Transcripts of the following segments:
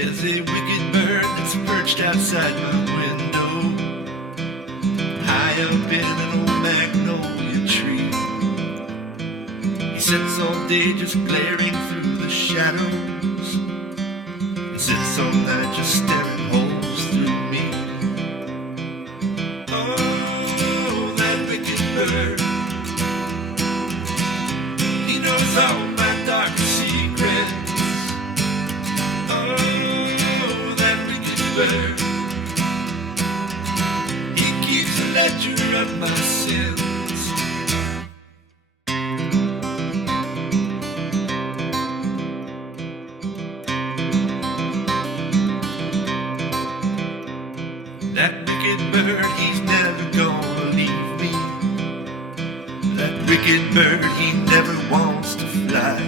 There's a wicked bird that's perched outside my window, high up in an old magnolia tree. He sits all day just glaring through the shadows, and sits all night just staring holes through me. Oh, that wicked bird, he knows all my dark secrets. Bird. He keeps a ledger of my sins. That wicked bird, he's never gonna leave me. That wicked bird, he never wants to fly.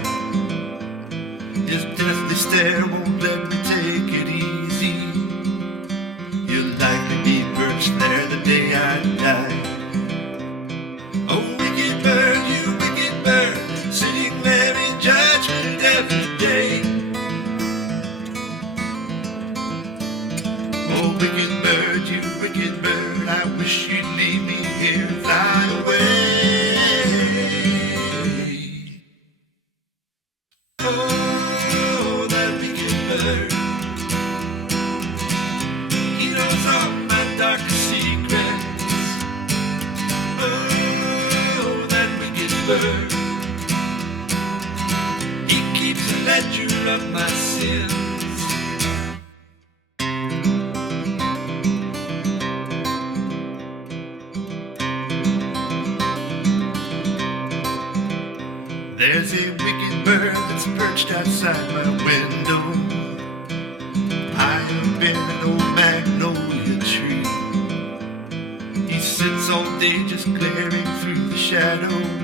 His deathly stare won't let me take it easy. Likely be perched there the day I die. Oh, wicked bird, you wicked bird, sitting there in judgment every day. Oh, wicked bird, you wicked bird, I wish you'd leave me here and fly away. Oh, that wicked bird, all my dark secrets. Oh, that wicked bird, he keeps a ledger of my sins. There's a wicked bird that's perched outside my window, high up in an old magnolia tree. He sits all day just glaring through the shadows,